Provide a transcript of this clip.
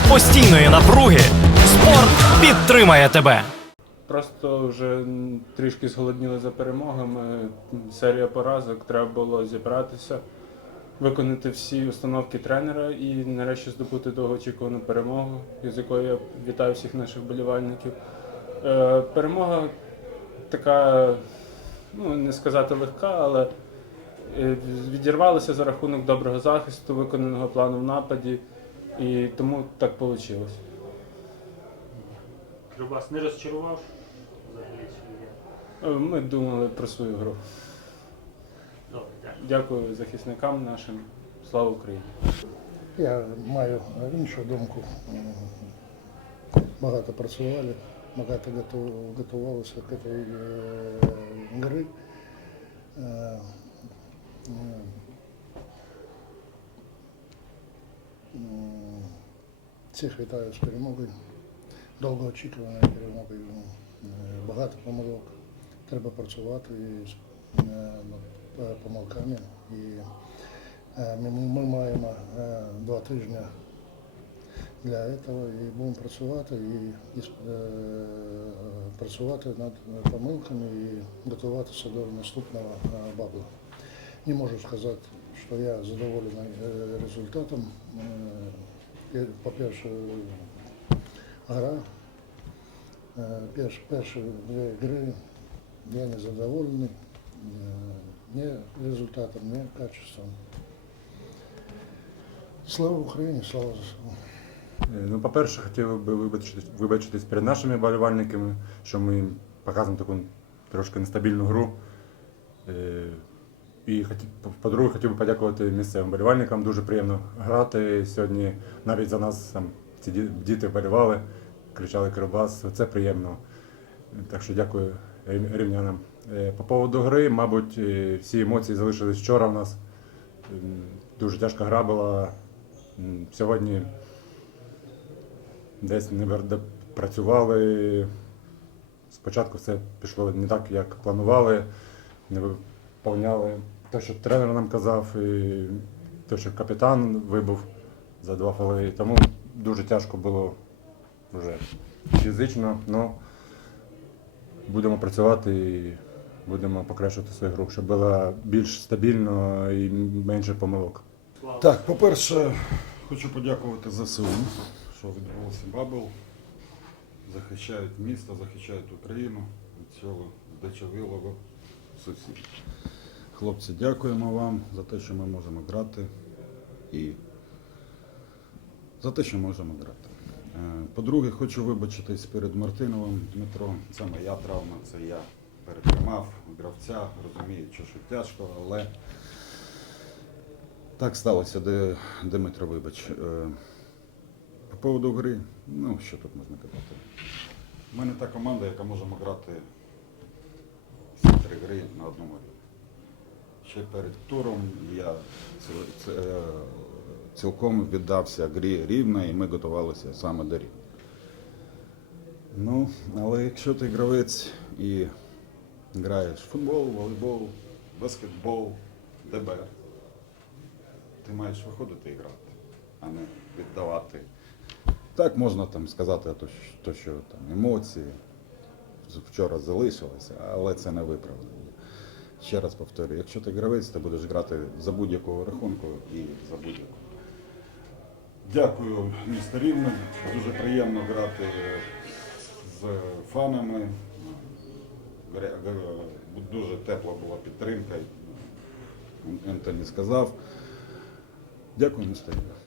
серед постійної напруги спорт підтримає тебе. Просто вже трішки зголодніли за перемогами. Серія поразок, треба було зібратися, виконати всі установки тренера і нарешті здобути довгоочікувану перемогу, з якою я вітаю всіх наших болівальників. Е, перемога така, ну не сказати легка, але е, відірвалася за рахунок доброго захисту, виконаного плану в нападі, і тому так вийшло. Кривбас не розчарував взагалі чи? Е, Ми думали про свою гру. Добре, дякую. Дякую захисникам нашим. Слава Україні! Я маю іншу думку. Багато працювали, багато готувалися до цієї е, гри. Всіх вітаю з перемогою. Довгоочікуваною перемогою. Е, Багато помилок. Треба працювати з е, е, помилками. І Ми, маємо два тижні для цього і будемо працювати і, працювати над помилками і готуватися до наступного бабла. Не можу сказати, що я задоволений результатом. По-перше, гра. Е, Перш, перші дві гри я не задоволений е, ні результатом, ні качеством. Слава Україні, слава ЗСУ. Е, Ну, по-перше, хотів би вибачитись, вибачитись перед нашими болівальниками, що ми показуємо таку трошки нестабільну гру. І по-друге, хотів би подякувати місцевим болівальникам. Дуже приємно грати. Сьогодні навіть за нас там ці діти вболівали, кричали Кривбас. Це приємно. Так що дякую рівнянам. Е, По поводу гри, мабуть, е, всі емоції залишились вчора у нас. Дуже тяжка гра була. Сьогодні десь не працювали. Спочатку все пішло не так, як планували, не виповняли те, що тренер нам казав, і те, що капітан вибув за два фоли. Тому дуже тяжко було вже фізично, але будемо працювати і будемо покращувати свою гру, щоб було більш стабільно і менше помилок. Так, по-перше, хочу подякувати ЗСУ, що відбувався бабл. Захищають місто, захищають Україну від цього здичавілого сусіда. Хлопці, дякуємо вам за те, що ми можемо грати і за те, що можемо грати. Е, По-друге, хочу вибачитись перед Мартиновим Дмитро. Це моя травма, це я перетримав гравця, розумію, що тяжко, але так сталося, Дмитро, вибач. Е, По поводу гри, ну що тут можна казати? У мене та команда, яка можемо грати всі три гри на одному рівні. Ще перед туром я е, цілком віддався грі рівно і ми готувалися саме до рівня. Ну, але якщо ти гравець і граєш в футбол, волейбол, баскетбол, ДБР, ти маєш виходити і грати, а не віддавати. Так можна там сказати, то, що- то, що там емоції вчора залишилися, але це не виправдання. Ще раз повторюю, якщо ти гравець, ти будеш грати за будь-якого рахунку і за будь-якого. Дякую, місто Рівне. Дуже приємно грати з фанами. Дуже тепла була підтримка. Ентоні сказав. Дякую, місто Рівне.